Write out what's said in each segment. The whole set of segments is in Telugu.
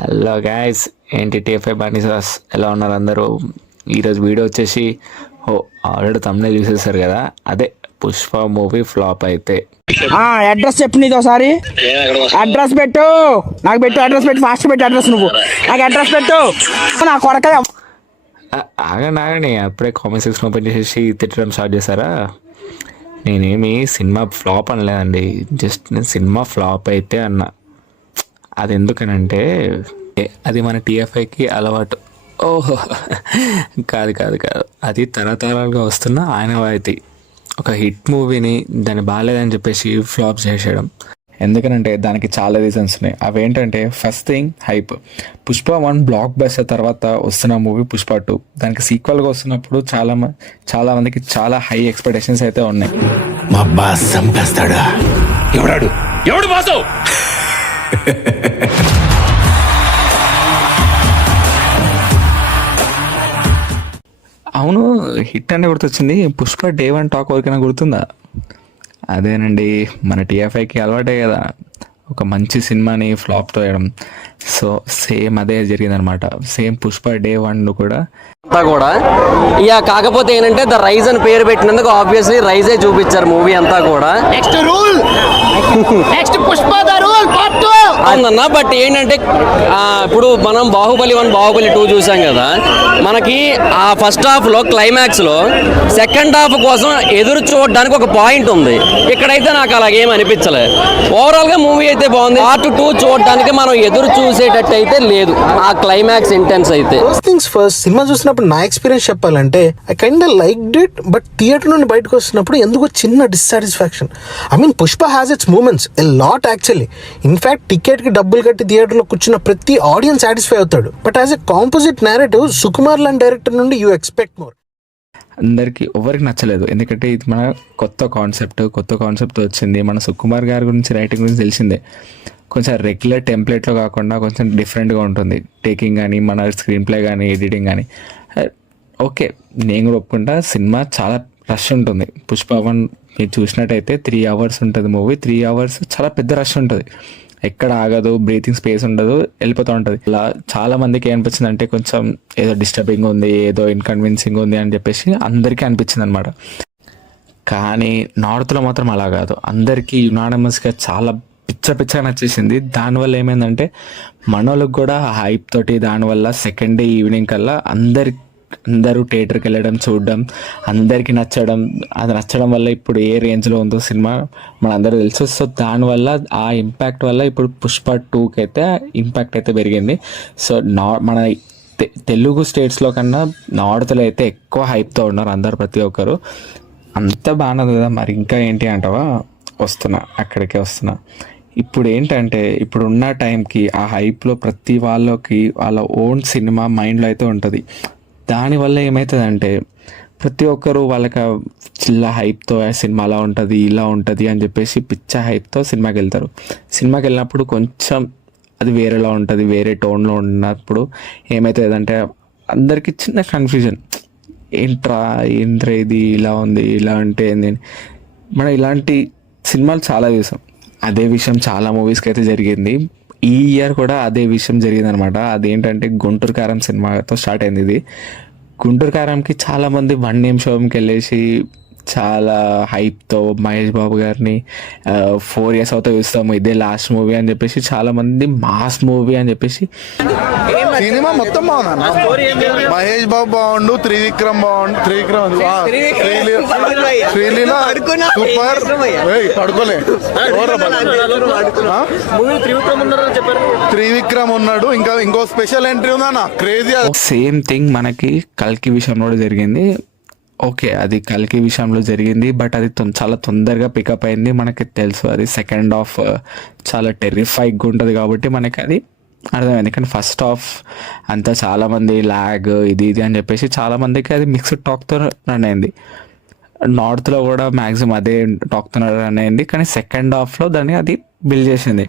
హలో గాయస్, ఏంటి టీఎఫ్ఐ బండి సాస్ ఎలా ఉన్నారు అందరూ? ఈరోజు వీడియో వచ్చేసి ఆల్రెడీ తమ్ముడే చూసేసారు కదా, అదే పుష్ప మూవీ ఫ్లాప్ అయితే. అడ్రస్ చెప్పు, నీది ఒకసారి అడ్రస్ పెట్టు, నాకు పెట్టు అడ్రస్ పెట్టు, ఫాస్ట్ పెట్టు అడ్రస్, నువ్వు నాకు అడ్రస్ పెట్టు నా కొరక. ఆగండి, అప్పుడే కామెంట్ సెక్షన్ ఓపెన్ చేసేసి తిట్టడం స్టార్ట్ చేశారా? నేనేమి సినిమా ఫ్లాప్ అనలేదండి, జస్ట్ నేను సినిమా ఫ్లాప్ అయితే అన్నా. అది ఎందుకనంటే అది మన టీఎఫ్ఐకి అలవాటు. ఓహో, కాదు, అది తరతరాలుగా వస్తున్న ఆనవాయితీ. ఒక హిట్ మూవీని దాన్ని బాగాలేదని చెప్పేసి ఫ్లాప్ చేసేయడం. ఎందుకనంటే దానికి చాలా రీజన్స్ ఉన్నాయి. అవేంటంటే, first thing hype. Pushpa 1 block buster తర్వాత వస్తున్న మూవీ పుష్ప 2 దానికి సీక్వల్గా వస్తున్నప్పుడు చాలా మందికి చాలా హై ఎక్స్పెక్టేషన్స్ అయితే ఉన్నాయి. మా బాస్ చంపేస్తాడా? ఎవడు బాసు? అవును, హిట్ అంటే గుర్తొచ్చింది. పుష్ప డే 1 టాక్ ఎవరికైనా గుర్తుందా? అదేనండి, మన టీఎఫ్ఐకి అలవాటే కదా ఒక మంచి సినిమాని ఫ్లాప్తో వేయడం. సో సేమ్ అదే జరిగిందనమాట. సేమ్ పుష్ప డే 1 కూడా ఇక కాకపోతే ఏంటంటే ద రైజ్ అని పేరు పెట్టినందుకు ఆబ్వియస్లీ రైజే చూపించారు మూవీ అంతా కూడా. అవునన్నా, బట్ ఏంటంటే ఇప్పుడు మనం బాహుబలి 1 బాహుబలి 2 చూసాం కదా, మనకి ఆ ఫస్ట్ హాఫ్లో క్లైమాక్స్లో సెకండ్ హాఫ్ కోసం ఎదురు చూడడానికి ఒక పాయింట్ ఉంది. ఇక్కడైతే నాకు అలాగేం అనిపించలే. ఓవరాల్గా మూవీ అయితే బాగుంది. పార్ట్ 2 చూడడానికి మనం ఎదురు చూసేటట్టు అయితే లేదు, ఆ క్లైమాక్స్ ఇంటెన్స్ అయితే. ఫస్ట్ సినిమా చూసినప్పుడు నా ఎక్స్పీరియన్స్ చెప్పాలంటే, I kind liked it, but theatre నుండి బయటకు వస్తున్నప్పుడు ఎందుకో చిన్న dissatisfaction. I mean Pushpa has its moments a lot actually. In fact టికెట్కి డబ్బులు కట్టి థియేటర్లో కూర్చున్న ప్రతి ఆడియన్స్ సాటిస్ఫై అవుతాడు. But as a composite narrative Sukumar లాంటి డైరెక్టర్ నుండి యూ ఎక్స్పెక్ట్ మోర్. అందరికీ ఎవరికి నచ్చలేదు, ఎందుకంటే ఇది మన కొత్త కాన్సెప్ట్ వచ్చింది. మన సుకుమార్ గారి గురించి రైటింగ్ గురించి తెలిసిందే. కొంచెం రెగ్యులర్ టెంప్లెట్లో కాకుండా కొంచెం డిఫరెంట్గా ఉంటుంది టేకింగ్ కానీ, మన స్క్రీన్ ప్లే కానీ, ఎడిటింగ్ కానీ. ఓకే, నేను కూడా ఒప్పుకుంటా, సినిమా చాలా రష్ ఉంటుంది. పుష్ప 1 మీరు చూసినట్టయితే 3 hours ఉంటుంది మూవీ. 3 hours చాలా పెద్ద రష్ ఉంటుంది, ఎక్కడ ఆగదు, బ్రీతింగ్ స్పేస్ ఉండదు, వెళ్ళిపోతూ ఉంటుంది. అలా చాలా మందికి ఏమనిపించింది అంటే, కొంచెం ఏదో డిస్టర్బింగ్ ఉంది, ఏదో ఇన్కన్విన్సింగ్ ఉంది అని చెప్పేసి అందరికీ అనిపించింది అనమాట. కానీ నార్త్లో మాత్రం అలా కాదు, అందరికీ యునానిమస్గా చాలా పిచ్చగా నచ్చేసింది. దానివల్ల ఏమైందంటే, మనోళ్ళకి కూడా హైప్ తోటి దానివల్ల సెకండ్ డే ఈవినింగ్ కల్లా అందరూ థియేటర్కి వెళ్ళడం, చూడడం, అందరికీ నచ్చడం. అది నచ్చడం వల్ల ఇప్పుడు ఏ రేంజ్లో ఉందో సినిమా మనందరూ తెలుసు. సో దానివల్ల ఆ ఇంపాక్ట్ వల్ల ఇప్పుడు పుష్ప 2కి అయితే ఇంపాక్ట్ అయితే పెరిగింది. సో మన తెలుగు స్టేట్స్లో కన్నా నార్త్లో అయితే ఎక్కువ హైప్తో ఉన్నారు అందరు, ప్రతి ఒక్కరు. అంత బాగున్నది కదా, మరి ఇంకా ఏంటి అంటావా? అక్కడికే వస్తున్నా. ఇప్పుడు ఏంటంటే, ఇప్పుడు ఉన్న టైంకి ఆ హైప్లో ప్రతి వాళ్ళకి వాళ్ళ ఓన్ సినిమా మైండ్లో అయితే ఉంటుంది. దానివల్ల ఏమవుతుందంటే, ప్రతి ఒక్కరు వాళ్ళకి చిల్ల హైప్తో సినిమా అలా ఉంటుంది, ఇలా ఉంటుంది అని చెప్పేసి పిచ్చ హైప్తో సినిమాకి వెళ్తారు. సినిమాకి వెళ్ళినప్పుడు కొంచెం అది వేరేలా ఉంటుంది, వేరే టోన్లో ఉన్నప్పుడు ఏమవుతుందంటే అందరికీ చిన్న కన్ఫ్యూజన్. ఏంట్రా ఇది ఇలా ఉంది, ఇలా అంటే ఏంది. మనం ఇలాంటి సినిమాలు చాలా చూసాం. అదే విషయం చాలా మూవీస్కి అయితే జరిగింది. ఈ ఇయర్ కూడా అదే విషయం జరిగింది అనమాట. అదేంటంటే, గుంటూరు కారం సినిమాతో స్టార్ట్ అయింది ఇది. గుంటూరు కారంకి చాలామంది 1 AM షోకి వెళ్ళేసి చాలా హైప్తో మహేష్ బాబు గారిని 4 years అవుతా చూస్తాము, ఇదే లాస్ట్ మూవీ అని చెప్పేసి చాలామంది మాస్ మూవీ అని చెప్పేసి. సినిమా మొత్తం బాగుంది. మహేష్ బాబు బాగుండు, త్రివిక్రమ్ బాగుండు, శ్రీలీల సూపర్. పడుకోలే, త్రివిక్రమ్ ఉన్నాడు. ఇంకో స్పెషల్ ఎంట్రీ ఉందన్న, క్రేజీ. సేమ్ థింగ్ మనకి కల్కి విషయంలో కూడా జరిగింది. ఓకే, అది కల్కి విషయంలో జరిగింది, బట్ అది చాలా తొందరగా పికప్ అయింది. మనకి తెలుసు అది సెకండ్ హాఫ్ చాలా టెర్రిఫైగా ఉంటుంది కాబట్టి మనకి అది అర్థమైంది. కానీ ఫస్ట్ హాఫ్ అంతా చాలామంది ల్యాగ్ ఇది అని చెప్పేసి చాలామందికి అది మిక్స్డ్ టాక్తో రన్ అయింది. నార్త్లో కూడా మ్యాక్సిమం అదే టాక్తో రన్ అయింది. కానీ సెకండ్ హాఫ్లో దాన్ని అది బిల్డ్ చేసింది.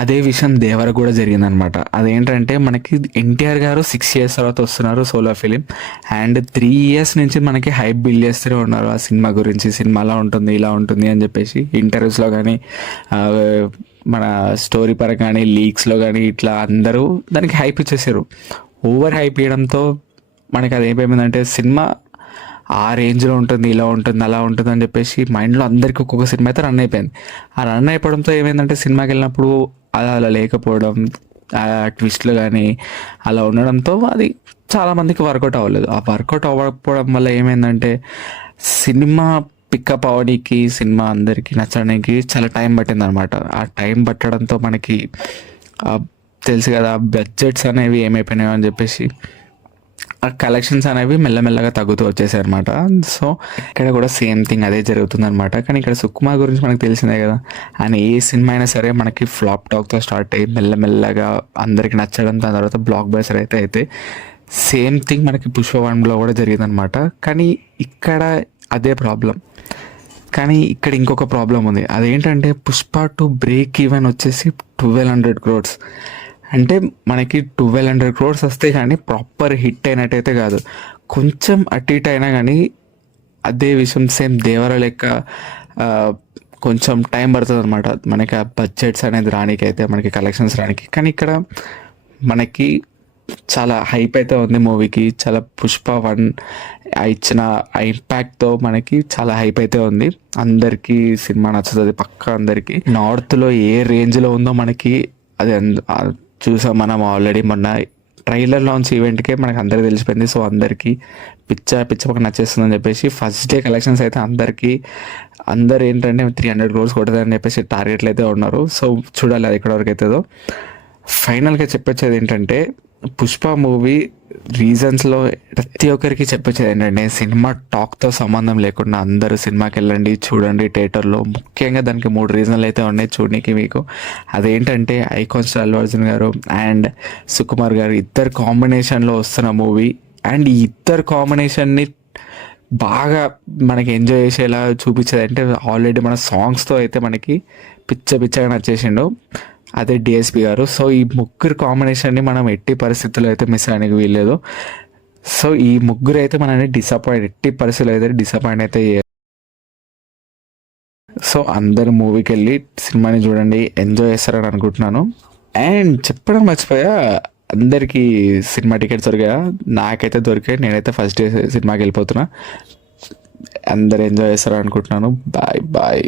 అదే విషయం దేవర కూడా జరిగిందనమాట. అదేంటంటే, మనకి ఎన్టీఆర్ గారు 6 years తర్వాత వస్తున్నారు సోలో ఫిలిం, అండ్ 3 years నుంచి మనకి హైప్ బిల్డ్ చేస్తూనే ఉన్నారు ఆ సినిమా గురించి. సినిమా అలా ఉంటుంది, ఇలా ఉంటుంది అని చెప్పేసి ఇంటర్వ్యూస్లో కానీ మన స్టోరీ పరంగా కానీ లీక్స్లో కానీ ఇట్లా అందరూ దానికి హైప్ ఇచ్చేసారు. ఓవర్ హైప్ ఇవ్వడంతో మనకి అది ఏమైందంటే సినిమా ఆ రేంజ్లో ఉంటుంది, ఇలా ఉంటుంది, అలా ఉంటుంది అని చెప్పేసి మైండ్లో అందరికీ ఒక్కొక్క సినిమా అయితే రన్ అయిపోయింది. ఆ రన్ అయిపోవడంతో ఏమైందంటే సినిమాకి వెళ్ళినప్పుడు అలా లేకపోవడం, ఆ ట్విస్ట్లు కానీ అలా ఉండడంతో అది చాలామందికి వర్కౌట్ అవ్వలేదు. ఆ వర్కౌట్ అవ్వకపోవడం వల్ల ఏమైందంటే సినిమా పికప్ అవ్వడానికి, సినిమా అందరికీ నచ్చడానికి చాలా టైం పట్టింది అనమాట. ఆ టైం పట్టడంతో మనకి తెలుసు కదా బడ్జెట్స్ అనేవి ఏమైపోయినాయో అని చెప్పేసి ఆ కలెక్షన్స్ అనేవి మెల్లమెల్లగా తగ్గుతూ వచ్చేసాయి అనమాట. సో ఇక్కడ కూడా సేమ్ థింగ్ అదే జరుగుతుంది అనమాట. కానీ ఇక్కడ సుకుమార్ గురించి మనకు తెలిసిందే కదా, ఆయన ఏ సినిమా అయినా సరే మనకి ఫ్లాప్ టాక్తో స్టార్ట్ అయ్యి మెల్లమెల్లగా అందరికి నచ్చడం, దాని తర్వాత బ్లాక్ బస్టర్ అయితే సేమ్ థింగ్ మనకి పుష్ప 1లో కూడా జరిగిందనమాట. కానీ ఇక్కడ అదే ప్రాబ్లం. కానీ ఇక్కడ ఇంకొక ప్రాబ్లం ఉంది. అదేంటంటే పుష్ప 2 బ్రేక్ ఈవెన్ వచ్చేసి 1200 crores. అంటే మనకి 1200 crores వస్తే కానీ ప్రాపర్ హిట్ అయినట్టయితే కాదు, కొంచెం అటు ఇటు అయినా కానీ అదే విషయం సేమ్ దేవర లెక్క కొంచెం టైం పడుతుంది అనమాట మనకి ఆ బడ్జెట్స్ అనేది రానికైతే, మనకి కలెక్షన్స్ రానికి. కానీ ఇక్కడ మనకి చాలా హైప్ అయితే ఉంది మూవీకి. చాలా పుష్ప 1 ఇచ్చిన ఆ ఇంపాక్ట్తో మనకి చాలా హైప్ అయితే ఉంది. అందరికీ సినిమా నచ్చుతుంది పక్కా. అందరికీ నార్త్లో ఏ రేంజ్లో ఉందో మనకి అది చూసాం మనం ఆల్రెడీ. మొన్న ట్రైలర్ లాంచ్ ఈవెంట్కే మనకు అందరికీ తెలిసిపోయింది. సో అందరికీ పిచ్చ పక్క నచ్చేస్తుందని చెప్పేసి ఫస్ట్ డే కలెక్షన్స్ అయితే అందరు ఏంటంటే 300 crores కొట్టదని చెప్పేసి టార్గెట్లు అయితే ఉన్నారు. సో చూడాలి అది ఎక్కడ వరకు అవుతుందో. ఫైనల్గా చెప్పొచ్చేది ఏంటంటే పుష్ప మూవీ రీజన్స్లో ప్రతి ఒక్కరికి చెప్పొచ్చేది ఏంటంటే సినిమా టాక్తో సంబంధం లేకుండా అందరూ సినిమాకి వెళ్ళండి, చూడండి థియేటర్లో. ముఖ్యంగా దానికి 3 రీజన్లు అయితే ఉన్నాయి చూడడానికి మీకు. అదేంటంటే ఐకాన్ స్టార్ అల్లు అర్జున్ గారు అండ్ సుకుమార్ గారు ఇద్దరు కాంబినేషన్లో వస్తున్న మూవీ. అండ్ ఈ ఇద్దరు కాంబినేషన్ని బాగా మనకి ఎంజాయ్ చేసేలా చూపించేది అంటే ఆల్రెడీ మన సాంగ్స్తో అయితే మనకి పిచ్చగా నచ్చేసిండు, అదే డిఎస్పి గారు. సో ఈ ముగ్గురు కాంబినేషన్ని మనం ఎట్టి పరిస్థితుల్లో అయితే మిస్ అయ్యడానికి వీల్లేదు. సో ఈ ముగ్గురు అయితే మనల్ని ఎట్టి పరిస్థితుల్లో అయితే డిసప్పాయింట్ అయితే. సో అందరు మూవీకి వెళ్ళి సినిమాని చూడండి, ఎంజాయ్ చేస్తారని అనుకుంటున్నాను. అండ్ చెప్పడం మర్చిపోయా, అందరికీ సినిమా టికెట్స్ దొరికాయా? నాకైతే దొరికాయి. నేనైతే ఫస్ట్ డే సినిమాకి వెళ్ళిపోతున్నా. అందరు ఎంజాయ్ చేస్తారని అనుకుంటున్నాను. బాయ్.